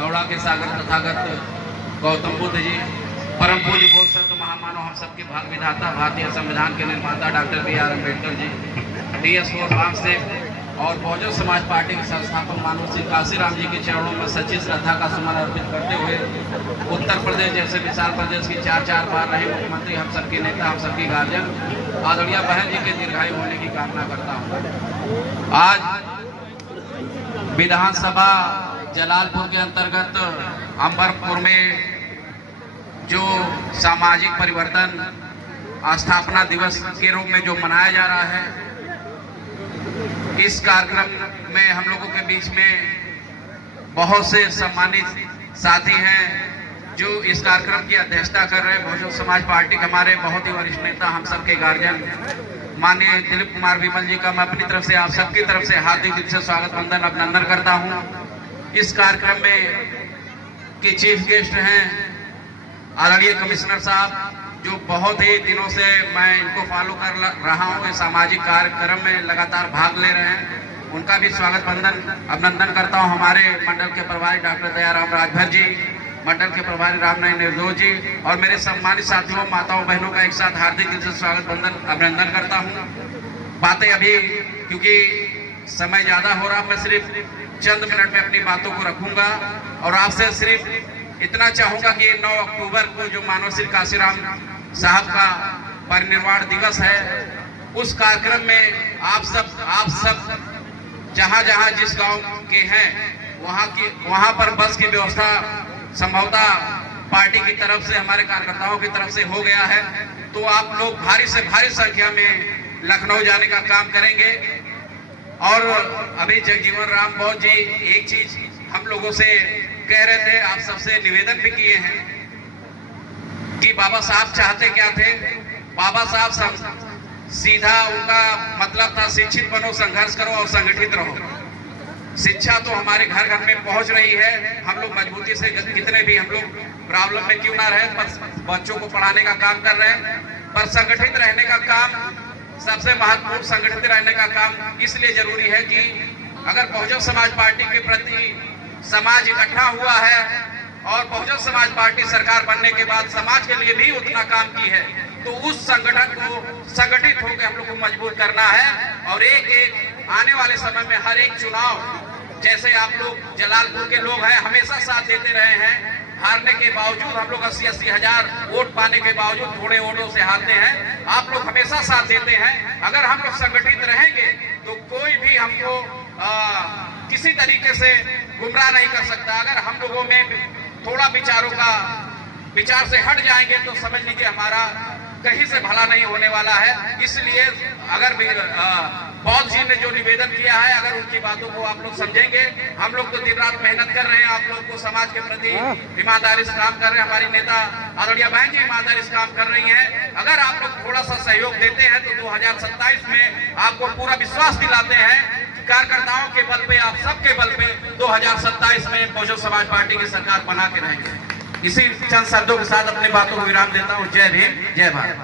गौड़ा के सागर तथागत गौतम बुद्ध जी, परम पूज्य बोधसत्व महामानव, हम सबके भाग विधाता, भारतीय संविधान के निर्माता doctor B R. Ambedkar ji, DS4 वाम से और बहुजन समाज पार्टी के संस्थापक मानव श्री काशीराम जी के चरणों में सच्ची श्रद्धा का सुमन अर्पित करते हुए उत्तर प्रदेश जैसे विशाल प्रदेश की 4 बार रहे मुख्यमंत्री, हम सबके नेता, हम सबकी गार्जियन आदरणीय बहन जी के दीर्घायु होने की कामना करता हूँ। आज विधानसभा जलालपुर के अंतर्गत अंबरपुर में जो सामाजिक परिवर्तन स्थापना दिवस के रूप में जो मनाया जा रहा है, इस कार्यक्रम में हम लोगों के बीच में बहुत से सम्मानित साथी हैं जो इस कार्यक्रम की अध्यक्षता कर रहे हैं। बहुजन समाज पार्टी के हमारे बहुत ही वरिष्ठ नेता, हम सबके गार्जियन माननीय दिलीप कुमार विमल जी का मैं अपनी तरफ से आप सबकी तरफ से हार्दिक दिल से स्वागत वंदन अभिनंदन करता हूं। इस कार्यक्रम में के चीफ गेस्ट हैं आदरणीय कमिश्नर साहब, जो बहुत ही दिनों से मैं इनको फॉलो कर रहा हूँ, इस सामाजिक कार्यक्रम में लगातार भाग ले रहे हैं, उनका भी स्वागत वंदन अभिनंदन करता हूँ। हमारे मंडल के प्रभारी डॉक्टर दयाराम राजभर जी, मंडल के प्रभारी रामनारायण निर्दोष जी और मेरे सम्मानित साथियों, माताओं बहनों का एक साथ हार्दिक दिल से स्वागत वंदन अभिनंदन करता हूँ। बातें अभी क्योंकि समय ज्यादा हो रहा, मैं सिर्फ चंद मिनट में अपनी बातों को रखूंगा और आपसे सिर्फ इतना चाहूंगा कि 9 अक्टूबर को जो मानव श्री काशीराम साहब का परिनिर्वाण दिवस है, उस कार्यक्रम में आप सब जहां जहां जिस गांव के हैं वहां पर बस की व्यवस्था संभवतः पार्टी की तरफ से, हमारे कार्यकर्ताओं की तरफ से हो गया है, तो आप लोग भारी से भारी संख्या में लखनऊ जाने का काम करेंगे। और अभी जगजीवन राम बोस जी एक चीज हम लोगों से कह रहे थे, आप सबसे निवेदन भी किए हैं कि बाबा साहब चाहते क्या थे। बाबा साहब सीधा उनका मतलब था शिक्षित बनो, संघर्ष करो और संगठित रहो। शिक्षा तो हमारे घर घर में पहुंच रही है, हम लोग मजबूती से कितने भी हम लोग प्रॉब्लम में क्यों ना रहे, पर बच्चों को पढ़ाने का काम कर रहे हैं। पर संगठित रहने का काम सबसे महत्वपूर्ण, संगठित रहने का काम इसलिए जरूरी है कि अगर बहुजन समाज पार्टी के प्रति समाज इकट्ठा हुआ है और बहुजन समाज पार्टी सरकार बनने के बाद समाज के लिए भी उतना काम की है, तो उस संगठन को संगठित होकर हम लोग को मजबूत करना है। और एक आने वाले समय में हर एक चुनाव, जैसे आप लोग जलालपुर के लोग हैं, हमेशा साथ देते रहे हैं, हारने के बावजूद हम लोग 80-80 हजार वोट पाने के बावजूद थोड़े वोटों से हारते हैं, आप लोग हमेशा साथ देते हैं। अगर हम लोग संगठित रहेंगे तो कोई भी हमको किसी तरीके से गुमराह नहीं कर सकता। अगर हम लोगों में थोड़ा विचार से हट जाएंगे तो समझ लीजिए हमारा कहीं से भला नहीं होने वाला है। इसलिए अगर बॉल जी ने जो निवेदन किया है, अगर उनकी बातों को आप लोग समझेंगे, हम लोग तो दिन रात मेहनत कर रहे हैं, आप लोग को समाज के प्रति ईमानदारी से काम कर रहे हैं, हमारी नेता आदरणीय बहन जी ईमानदारी से काम कर रही हैं। अगर आप लोग थोड़ा सा सहयोग देते हैं तो 2027 में आपको पूरा विश्वास दिलाते हैं कि कार्यकर्ताओं के बल पे, आप सबके बल पे 2027 में बहुजन समाज पार्टी की सरकार बना के रहेंगे। इसी चंद शब्दों के साथ अपनी बातों को विराम देता हूँ। जय भीम, जय भारत।